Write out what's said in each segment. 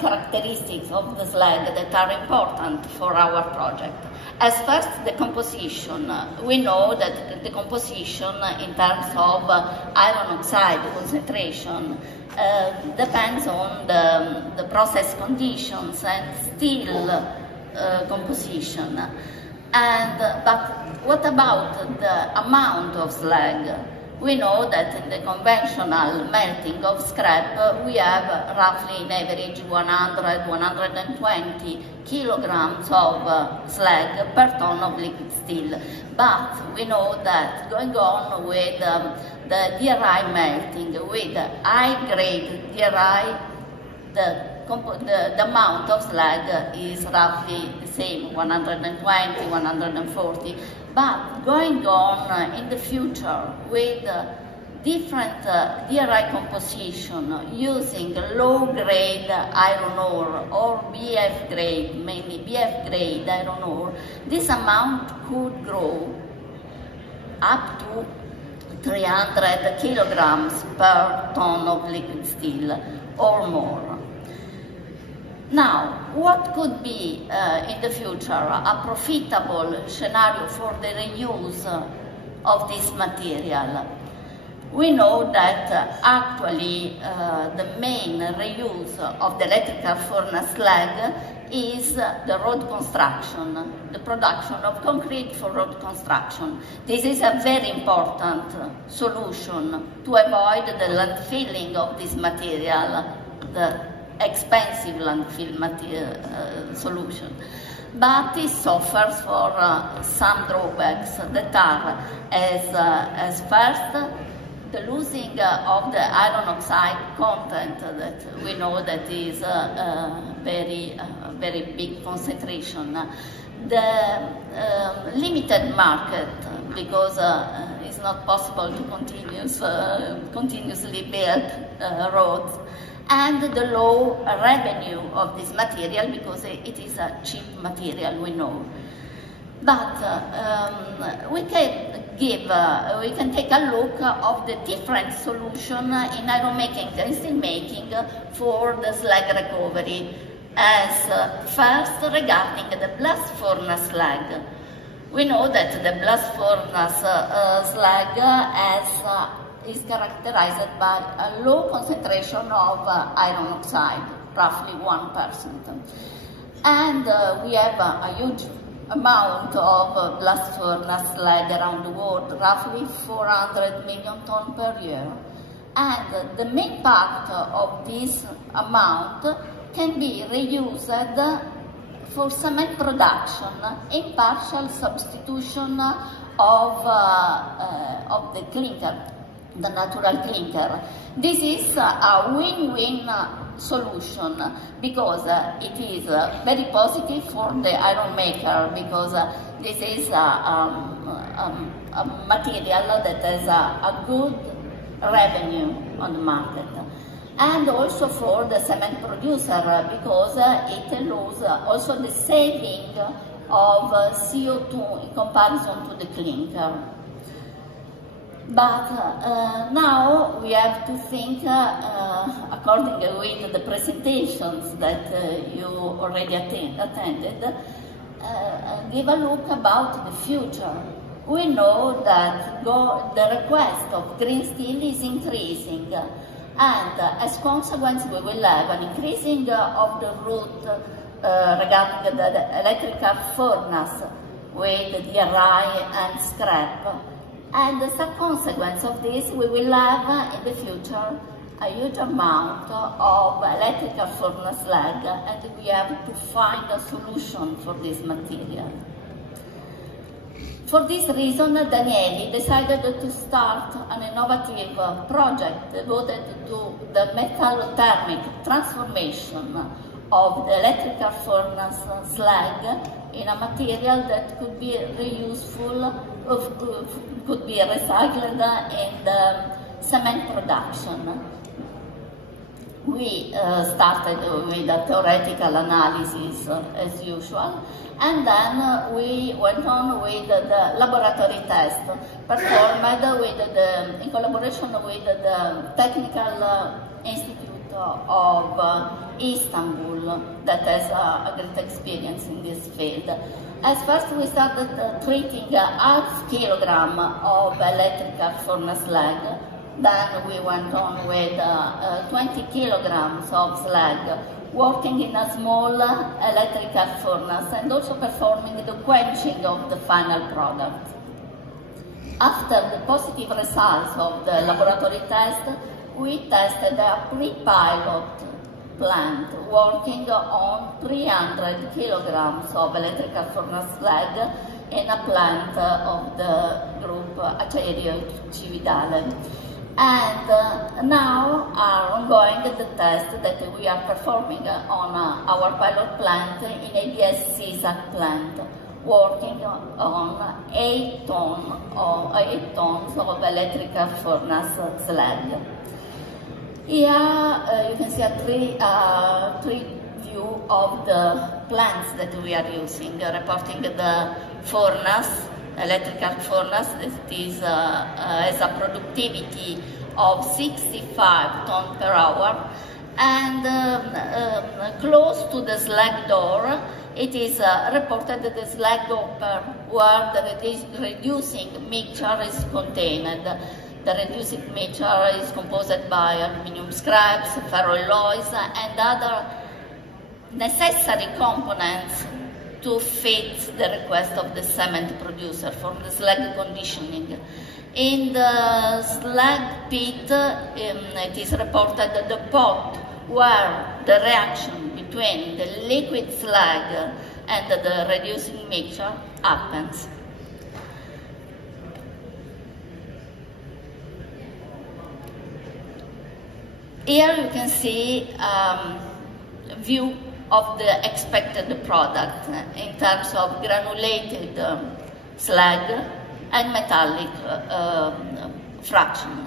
characteristics of the slag that are important for our project. As first, the composition. We know that the composition in terms of iron oxide concentration depends on the process conditions and steel composition. But what about the amount of slag? We know that in the conventional melting of scrap, we have roughly in average 100–120 kilograms of slag per ton of liquid steel. But we know that going on with the DRI melting, with high-grade DRI, the amount of slag is roughly the same, 120, 140. But going on in the future with different DRI composition using low-grade iron ore or BF grade, mainly BF grade iron ore, this amount could grow up to 300 kilograms per ton of liquid steel or more. Now, what could be in the future a profitable scenario for the reuse of this material? We know that actually the main reuse of the electrical furnace slag is the road construction, the production of concrete for road construction. This is a very important solution to avoid the landfilling of this material, the expensive landfill material solution. But it suffers for some drawbacks that are as first, the losing of the iron oxide content that we know that is very big concentration. The limited market, because it's not possible to continuously build roads, and the low revenue of this material because it is a cheap material, we know. But we can take a look of the different solution in iron making and steel making for the slag recovery. As first, regarding the blast furnace slag, we know that the blast furnace slag is characterized by a low concentration of iron oxide, roughly 1%. And we have a huge amount of blast furnace slag around the world, roughly 400 million tons per year. And the main part of this amount can be reused for cement production in partial substitution of the clinker, the natural clinker. This is a win-win solution because it is very positive for the iron maker because this is a material that has a good revenue on the market. And also for the cement producer because it allows also the saving of CO2 in comparison to the clinker. But now we have to think, according with the presentations that you already attended, give a look about the future. We know that the request of green steel is increasing, and as consequence we will have an increasing of the route regarding the electrical furnace with DRI and scrap. And as a consequence of this, we will have in the future a huge amount of electrical furnace slag, and we have to find a solution for this material. For this reason, Danieli decided to start an innovative project devoted to the metallothermic transformation of the electrical furnace slag in a material that could be reuseful, could be recycled in the cement production. We started with a theoretical analysis as usual, and then we went on with the laboratory test performed in collaboration with the Technical Institute of Istanbul that has a great experience in this field. As first we started treating half kilogram of electrical furnace slag. Then we went on with 20 kilograms of slag, working in a small electrical furnace and also performing the quenching of the final product. After the positive results of the laboratory test, we tested a pre-pilot plant working on 300 kilograms of electrical furnace slag in a plant of the group Acciaierie Cividale. And now are ongoing the test that we are performing on our pilot plant in ABS CISAC plant, working on 8 tons of electrical furnace slag. Here you can see a three view of the plants that we are using, reporting the furnace, electrical furnace that is has a productivity of 65 tons per hour, and close to the slag door it is reported that the slag hopper where the reducing mixture is contained. The reducing mixture is composed by aluminium scraps, ferroalloys, and other necessary components to fit the request of the cement producer for the slag conditioning. In the slag pit, it is reported that the pot where the reaction between the liquid slag and the reducing mixture happens. Here you can see a view of the expected product in terms of granulated slag and metallic fraction.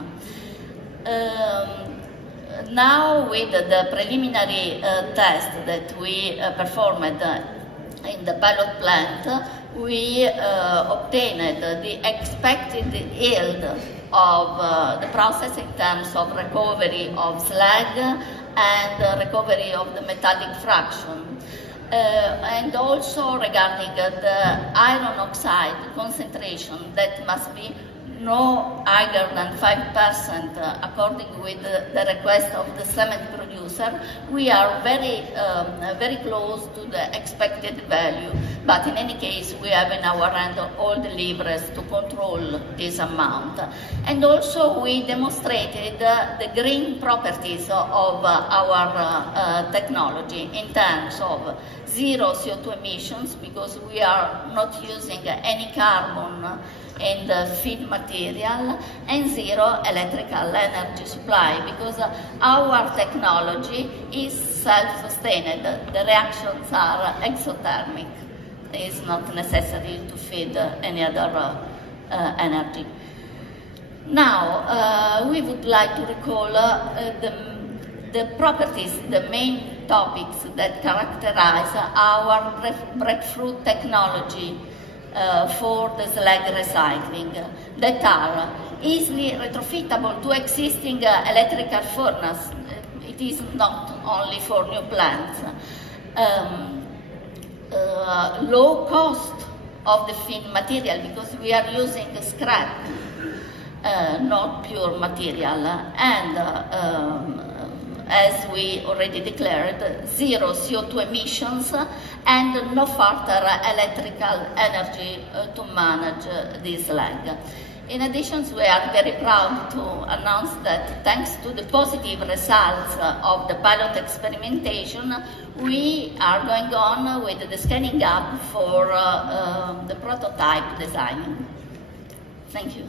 Now with the preliminary test that we performed in the pilot plant, we obtained the expected yield of the process in terms of recovery of slag and recovery of the metallic fraction. And also regarding the iron oxide concentration that must be no higher than 5% according with the request of the cement producer, we are very close to the expected value, but in any case we have in our hand all the levers to control this amount. And also we demonstrated the green properties of our technology in terms of zero CO2 emissions, because we are not using any carbon in the feed material, and zero electrical energy supply, because our technology is self-sustained. The reactions are exothermic. It is not necessary to feed any other energy. Now, we would like to recall the properties, the main topics that characterize our breakthrough technology for the slag recycling, that are easily retrofittable to existing electrical furnace. It is not only for new plants. Low cost of the feed material, because we are using scrap, not pure material, and as we already declared, zero CO2 emissions and no further electrical energy to manage this slag. In addition, we are very proud to announce that thanks to the positive results of the pilot experimentation, we are going on with the scaling up for the prototype designing. Thank you.